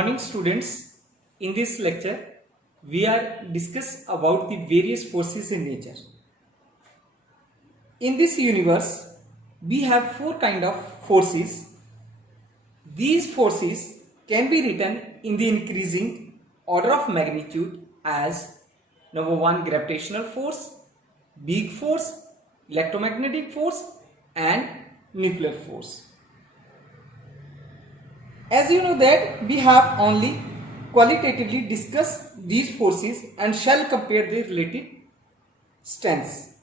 morning, students. In this lecture, we are discuss about the various forces in nature. In this universe, we have four kind of forces. These forces can be written in the increasing order of magnitude as number 1 gravitational force, weak force, electromagnetic force and nuclear force. As you know that we have only qualitatively discussed these forces and shall compare their relative strengths.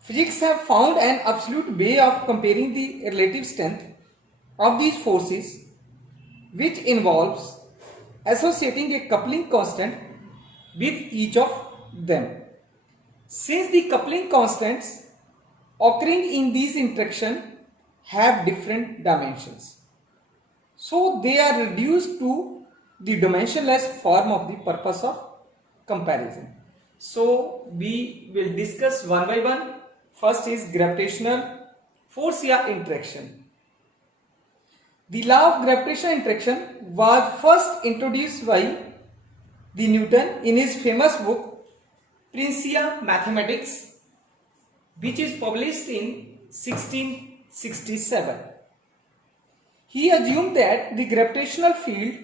Physics have found an absolute way of comparing the relative strength of these forces, which involves associating a coupling constant with each of them. Since the coupling constants occurring in these interactions have different dimensions, so they are reduced to the dimensionless form of the purpose of comparison. So we will discuss one by one. First is gravitational force या interaction. The law of gravitational interaction was first introduced by the Newton in his famous book Principia Mathematica, which is published in 1667. He assumed that the gravitational field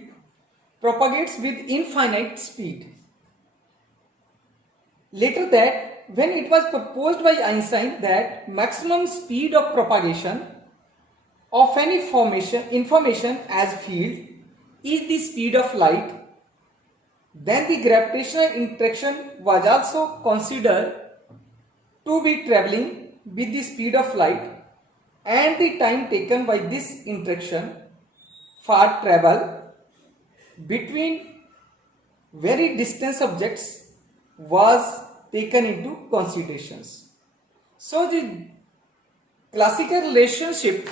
propagates with infinite speed. Later that, when it was proposed by Einstein that maximum speed of propagation of any information as field is the speed of light, then the gravitational interaction was also considered to be traveling with the speed of light, and the time taken by this interaction for travel between very distant objects was taken into considerations. So the classical relationship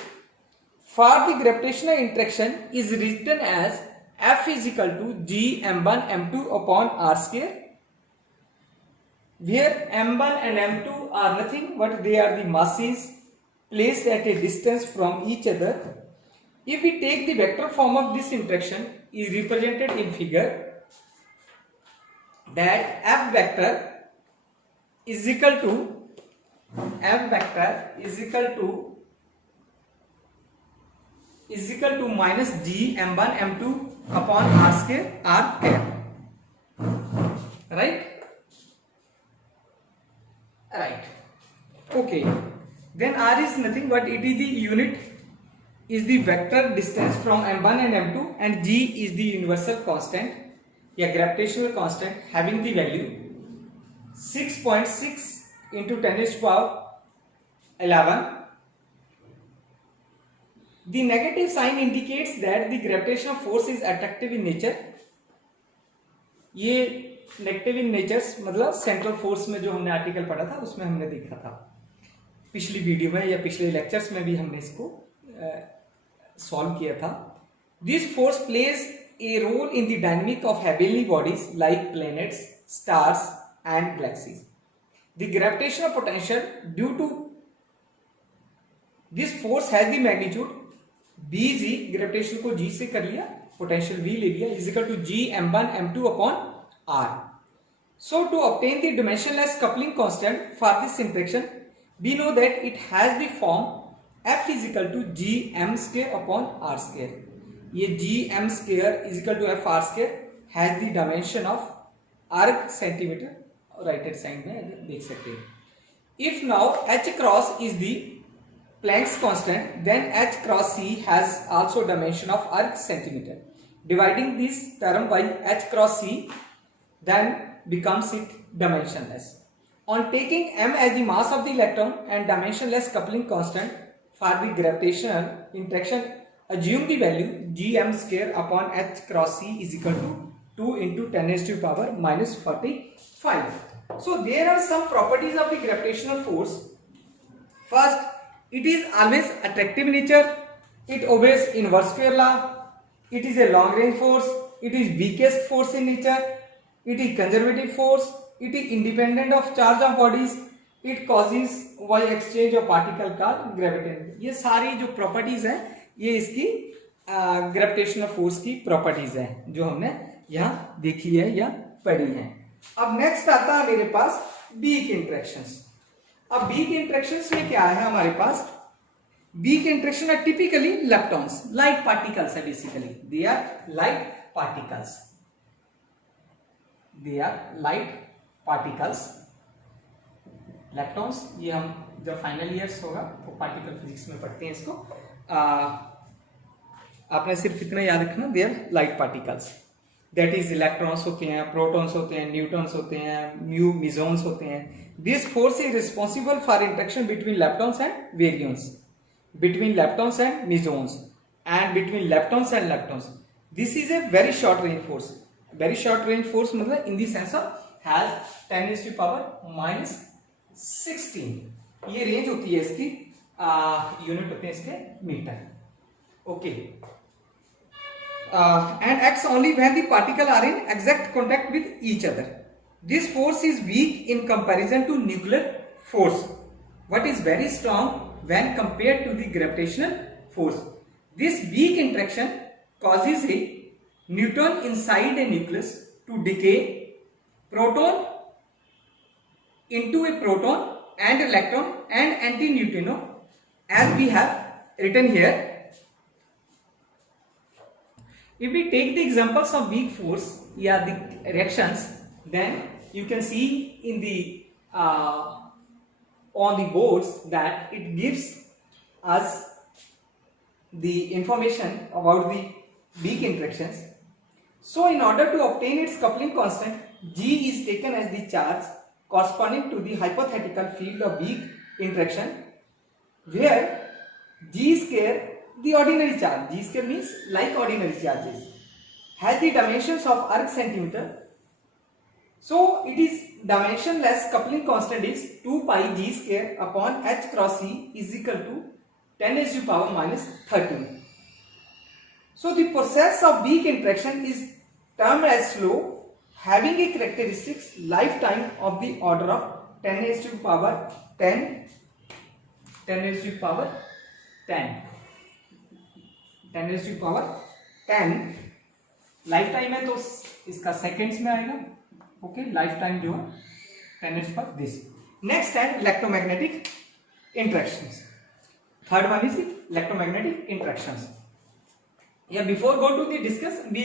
for the gravitational interaction is written as F is equal to G m1 m2 upon r square, where m1 and m2 are nothing but they are the masses placed at a distance from each other. If we take the vector form of this interaction is represented in figure, that F vector is equal to minus G m1 m2 upon r square r cap, right? Okay, then r is nothing but it is the unit, is the vector distance from m1 and m2, and G is the universal constant, a gravitational constant having the value 6.6 into 10 raised to power 11. The negative sign indicates that the gravitational force is attractive in nature. ये negative in nature's मतलब central force में जो हमने article पढ़ा था उसमें हमने देखा था पिछली वीडियो में या पिछले लेक्चर्स में भी हमने इसको सॉल्व किया था. This force plays a role in the dynamic of heavenly bodies like planets, stars and galaxies. The gravitational potential due to this force has the magnitude Bg, gravitation को G से कर लिया, potential V ले लिया, is equal to G m1 m2 upon r. So to obtain the dimensionless coupling constant for this interaction, we know that it has the form F is equal to G m square upon r square. ये G m square is equal to F r square has the dimension of arc centimeter. Right hand side में देख सकते हैं. If now h cross is the Planck's constant, then h cross c has also dimension of arc centimeter. Dividing this term by h cross c then becomes it dimensionless. On taking m as the mass of the electron and dimensionless coupling constant for the gravitational interaction, assume the value gm square upon h cross c is equal to 2 into 10 raised to power minus 45. So there are some properties of the gravitational force. First, it is always attractive in nature. It obeys inverse square law. It is a long range force. It is weakest force in nature. It is conservative force. It is independent of charge of bodies. It causes y exchange of particle called gravitation. ये सारी जो properties हैं ये इसकी gravitational force की properties है जो हमने यहाँ देखी है या पढ़ी है। अब नेक्स्ट आता है मेरे पास वीक इंटरेक्शंस। अब वीक इंटरेक्शंस में क्या है हमारे पास, weak interaction are typically electrons, light particles है basically, they are light particles, they are light particles. Electrons ये हम जब फाइनल ईयर्स होगा तो पार्टिकल फिजिक्स में पढ़ते हैं इसको। आपने सिर्फ इतना याद रखना, they are light particles, that is electrons होते हैं, प्रोटॉन्स होते हैं, न्यूट्रॉन्स होते हैं, म्यूजॉन्स होते हैं। This force is responsible for interaction between leptons and variance, between leptons and mesons, and between leptons and leptons. This is a very short range force. Very short range force मतलब in the sense of has 10 raised to power minus 16. ये range होती है इसकी, unit होते हैं इसके metre. Okay, and acts only when the particle are in exact contact with each other. This force is weak in comparison to nuclear force, but is very strong when compared to the gravitational force. This weak interaction causes a neutron inside a nucleus to decay proton into a proton and electron and antineutrino, as we have written here. If we take the examples of weak force, the reactions, then you can see in the on the boards that it gives us the information about the weak interactions. So in order to obtain its coupling constant, G is taken as the charge corresponding to the hypothetical field of weak interaction, where G square, the ordinary charge, G square means like ordinary charges, has the dimensions of arc centimeter. So it is dimensionless coupling constant is 2 pi G square upon H cross C is equal to 10 raised to power minus 13. So the process of weak interaction is termed as slow, having a characteristics lifetime of the order of 10 raised to power 10, 10 raised to power 10, 10 raised to power 10 life time है तो इसका seconds में आएगा। Okay, life time जो है 10 raised to this. Next है electromagnetic interactions. Third one is the electromagnetic interactions. Yeah, before go to the discuss, we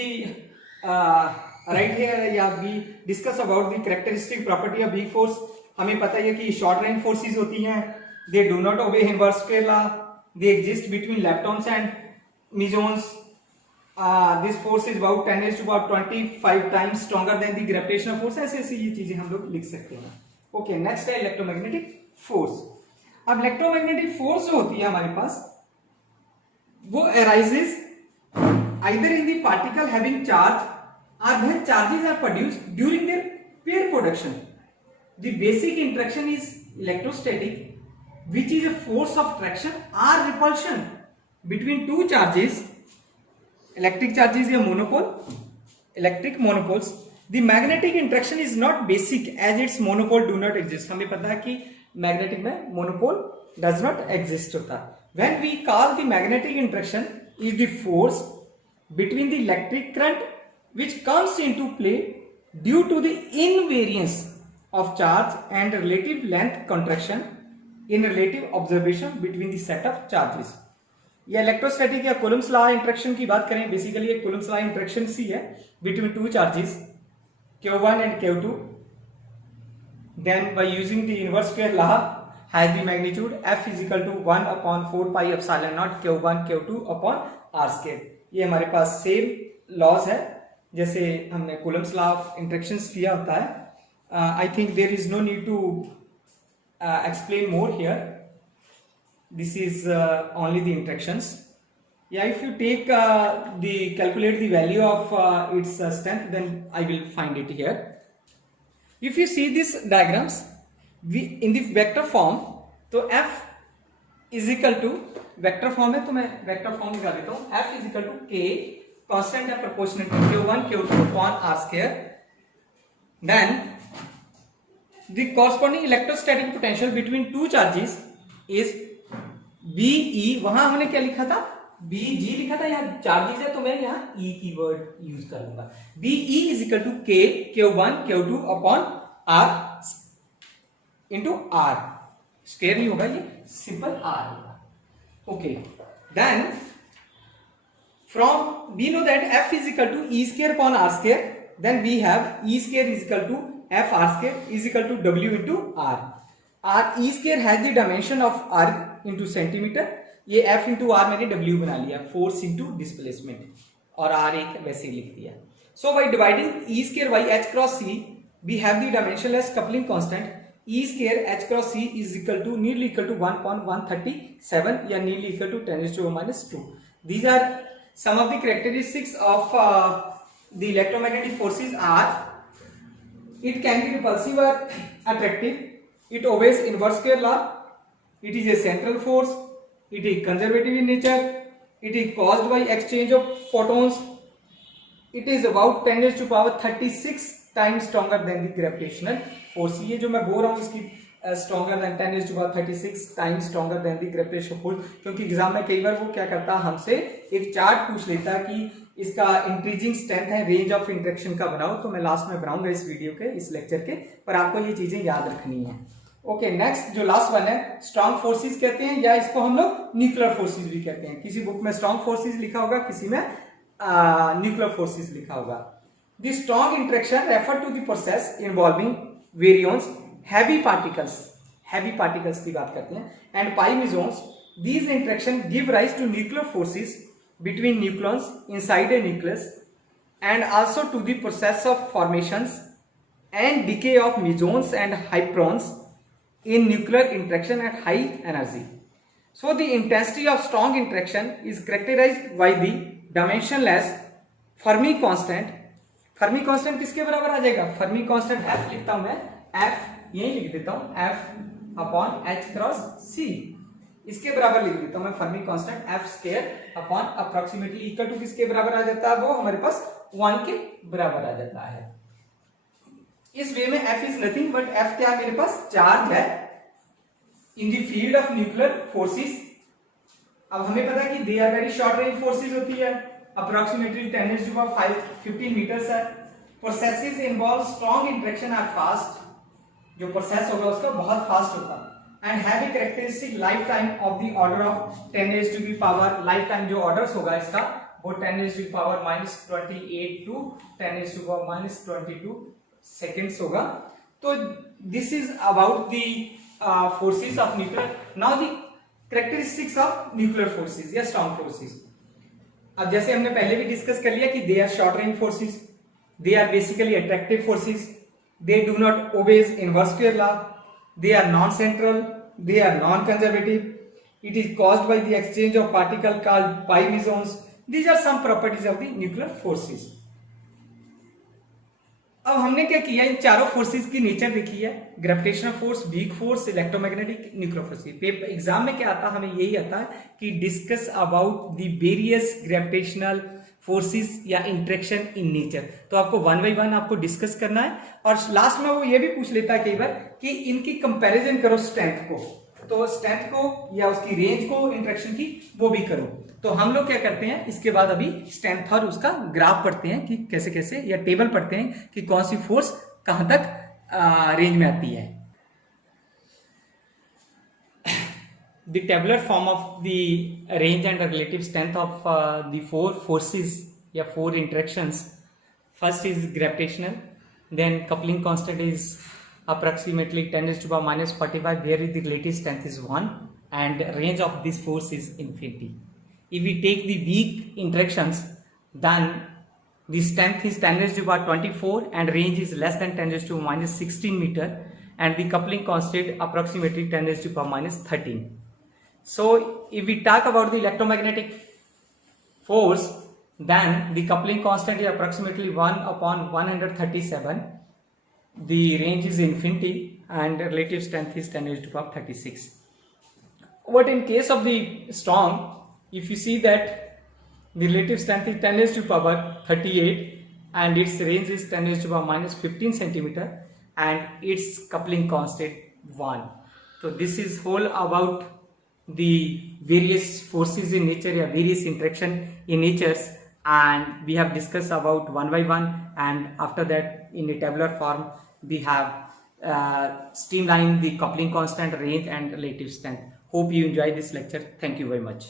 right here we discuss about the characteristic property of weak force. हमें पता है कि short range forces होती हैं, they do not obey inverse square law, they exist between leptons and mesons. This force is about 10 raised to about 25 times stronger than the gravitational force. ऐसे ऐसे ये चीजें हम लोग लिख सकते हैं। ओके, नेक्स्ट है इलेक्ट्रोमैग्नेटिक फोर्स। अब इलेक्ट्रोमैग्नेटिक फोर्स जो होती है हमारे पास, वो arises either in the particle having charge और when charges are produced during their pair production. The basic interaction is electrostatic, which is a force of attraction और repulsion between two charges, electric charges या monopole, electric monopoles. The magnetic interaction is not basic as its monopole do not exist. हमें पता है कि magnetic में monopole does not exist होता। When we call the magnetic interaction is the force between the electric current which comes into play due to the invariance of charge and relative length contraction in relative observation between the set of charges. या electrostatic या Coulomb's law interaction की बात करें, basically एक Coulomb's law interaction सी है between two charges Q1 and Q2. Then by using the inverse square law has the magnitude F is equal to 1 upon 4 pi epsilon naught Q1 Q2 upon R square. ये हमारे पास same laws है जैसे हमने Coulomb's law of interactions किया होता है। I think there is no need to explain more here, this is only the interactions. या if you take the calculate the value of its strength, then I will find it here. If you see these diagrams in the vector form, तो F is equal to vector form है तो मैं vector form निकाल देता हूं। F is equal to K, constant है proportional to Q1 Q2 upon R square. Then the corresponding electrostatic potential between two charges is VE, वहां हमने क्या लिखा था बी जी लिखा था, यहाँ चार्जेस है तो मैं यहाँ ई की वर्ड यूज कर लूंगा। B E is equal to K Q1 Q2 upon R into R, square नहीं होगा, ये सिंपल आर होगा। Okay, then from we know that F is equal to E square upon R square, then we have E square is equal to F R square is equal to W into R. R E square has the dimension of R into centimetre, ये F into R मैंने W बना लिया, force into displacement, और R एक वैसे ही लिख दिया। So by dividing E square by H cross C we have the dimensionless coupling constant E square H cross C is equal to nearly equal to 1.137 या nearly equal to 10⁻²। These are some of the characteristics of the electromagnetic forces are it can be repulsive or attractive, it obeys inverse square law, it is a central force, it is conservative in nature, it is caused by exchange of photons, it is about 10⁻36 times stronger than the gravitational force। ये जो मैं बोल रहा हूँ इसकी stronger than 10⁻36 times stronger than the gravitational force, क्योंकि exam में कई बार वो क्या करता है, हमसे एक चार्ट पूछ लेता है कि इसका इंक्रीजिंग स्ट्रेंथ है, रेंज ऑफ इंटरेक्शन का बनाओ, तो मैं लास्ट में बनाऊंगा इस वीडियो के, इस लेक्चर के, पर आपको ये चीजें याद रखनी है। ओके, नेक्स्ट जो लास्ट वन है, स्ट्रॉन्ग फोर्सेस कहते हैं, या इसको हम लोग न्यूक्लियर फोर्सेस भी कहते हैं। किसी बुक में स्ट्रॉन्ग फोर्सेस लिखा होगा, किसी में न्यूक्लियर फोर्सेस लिखा होगा। The strong interaction refer to the process involving baryons heavy particles की बात करते हैं, and pi mesons. These interaction give rise to nuclear forces between nucleons inside a nucleus, and also to the process of formations and decay of mesons and hyperons in nuclear interaction at high energy. So the intensity of strong interaction is characterized by the dimensionless Fermi constant। Fermi constant किसके बराबर आ जाएगा? Fermi constant F लिखता हूं मैं, F यही लिख देता हूं, F upon H cross C, इसके बराबर लिख देता हूं मैं Fermi constant F square upon approximately equal to किसके बराबर आ जाता है, वो हमारे पास 1 के बराबर आ जाता है। इस वे में F is nothing but F क्या मेरे पास चार्ज है in the field of nuclear forces. अब हमें पता है कि they are very short range forces होती है, अप्रोक्सीमेटली 10⁻15 मीटर्स है। Processes involve strong interaction are fast, जो प्रोसेस होगा उसका बहुत फास्ट होता है, and have a characteristic lifetime of the order of 10⁻⁻, lifetime जो orders होगा इसका वो 10⁻⁻28 to 10⁻⁻22 seconds होगा। तो this is about the forces of nuclear। now the characteristics of nuclear forces या strong forces। अब जैसे हमने पहले भी डिस्कस कर लिया कि they are short range forces, they are basically attractive forces, they do not obey inverse square law, they are non-central, they are non-conservative, it is caused by the exchange of particle called pi mesons। these are some properties of the nuclear forces। अब हमने क्या किया, इन चारों forces की nature देखी है, gravitational force, weak force, electromagnetic, nuclear force. Exam में क्या आता है, हमें यही आता है कि discuss about the various gravitational forces या इंटरेक्शन इन नेचर। तो आपको 1 by 1 आपको डिस्कस करना है, और लास्ट में वो ये भी पूछ लेता है कई बार कि इनकी कंपैरिजन करो स्ट्रेंथ को, तो स्ट्रेंथ को या उसकी रेंज को इंटरेक्शन की वो भी करो। तो हम लोग क्या करते हैं, इसके बाद अभी स्ट्रेंथ और उसका ग्राफ पढ़ते हैं कि कैसे कैसे, या टेबल पढ़ते हैं कि कौन सी फोर्स कहां तक रेंज में आती है। The tabular form of the range and the relative strength of the 4 forces या 4 interactions. First is gravitational, then coupling constant is approximately 10⁻⁻45, where the relative strength is 1 and range of this force is infinity. If we take the weak interactions, then the strength is 10⁻24 and range is less than 10⁻16 meter, and the coupling constant approximately 10⁻13. So if we talk about the electromagnetic force, then the coupling constant is approximately 1/137, the range is infinity, and relative strength is 10⁻36. But in case of the strong, if you see that the relative strength is 10⁻38 and its range is 10⁻15 centimeter, and its coupling constant 1. So this is whole about the various forces in nature, yeah, various interaction in natures, and we have discussed about one by one, and after that in a tabular form we have streamlined the coupling constant, range and relative strength. Hope you enjoy this lecture. Thank you very much.